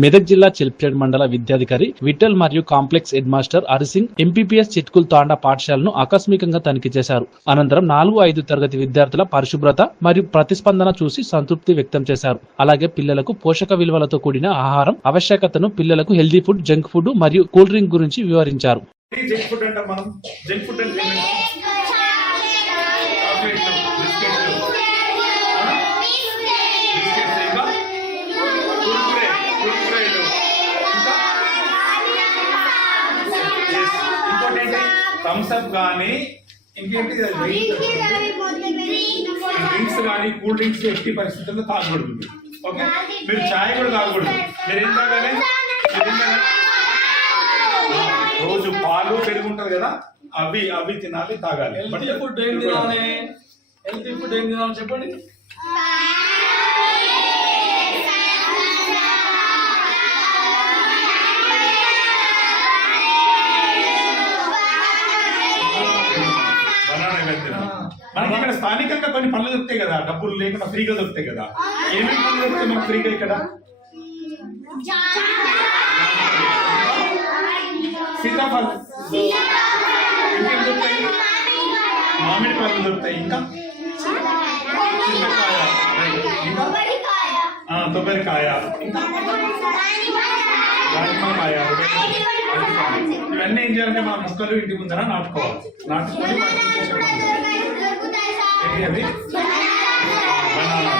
మెదక్ జిల్లా చిల్పేట్ మండల విద్యాధికారి విఠల్ మరియు complex head master Harisingh MPPS Chitkul Thanda పాఠశాలను ఆకస్మికంగా తనిఖీ చేశారు. అనంతరం 4-5 తరగతి విద్యార్థుల పరిశుభ్రత మరియు ప్రతిస్పందన చూసి సంతృప్తి వ్యక్తం చేశారు. అలాగే పిల్లలకు పోషక విలువలతో కూడిన ఆహారం ఆవశ్యకతను, పిల్లలకు హెల్దీ ఫుడ్, జంక్ ఫుడ్ మరియు కూల్ డ్రింక్ గురించి వివరించారు. థమ్స్అప్ కానీ ఇంకేంటి డ్రింక్స్ కానీ కూల్ డ్రింక్స్ ఎట్టి పరిస్థితుల్లో తాగకూడదు. ఓకే, మీరు ఛాయ్ కూడా తాగకూడదు. మీరేం తాగాలి? రోజు పాలు పెరుగు ఉంటుంది కదా, అవి తినాలి, తాగాలి. హెల్తీ ఫుడ్ ఏం తినాలి? చెప్పండి. మనకి ఇక్కడ స్థానికంగా కొన్ని పనులు దొరుకుతాయి కదా, డబ్బులు లేకుండా ఫ్రీగా దొరుకుతాయి కదా. ఏమేమి పనులు దొరుకుతాయి మనకు ఫ్రీగా ఇక్కడ? సీతాఫలం దొరుకుతాయి, మామిడి పళ్ళు దొరుకుతాయి, ఇంకా కొబ్బరికాయ, ఇంకా దానిమ్మకాయ. ఇవన్నీ ఏం చేయాలంటే మన మొక్కలు ఇంటి ముందర నాటుకోవాలి. నాటుకొని బనానా.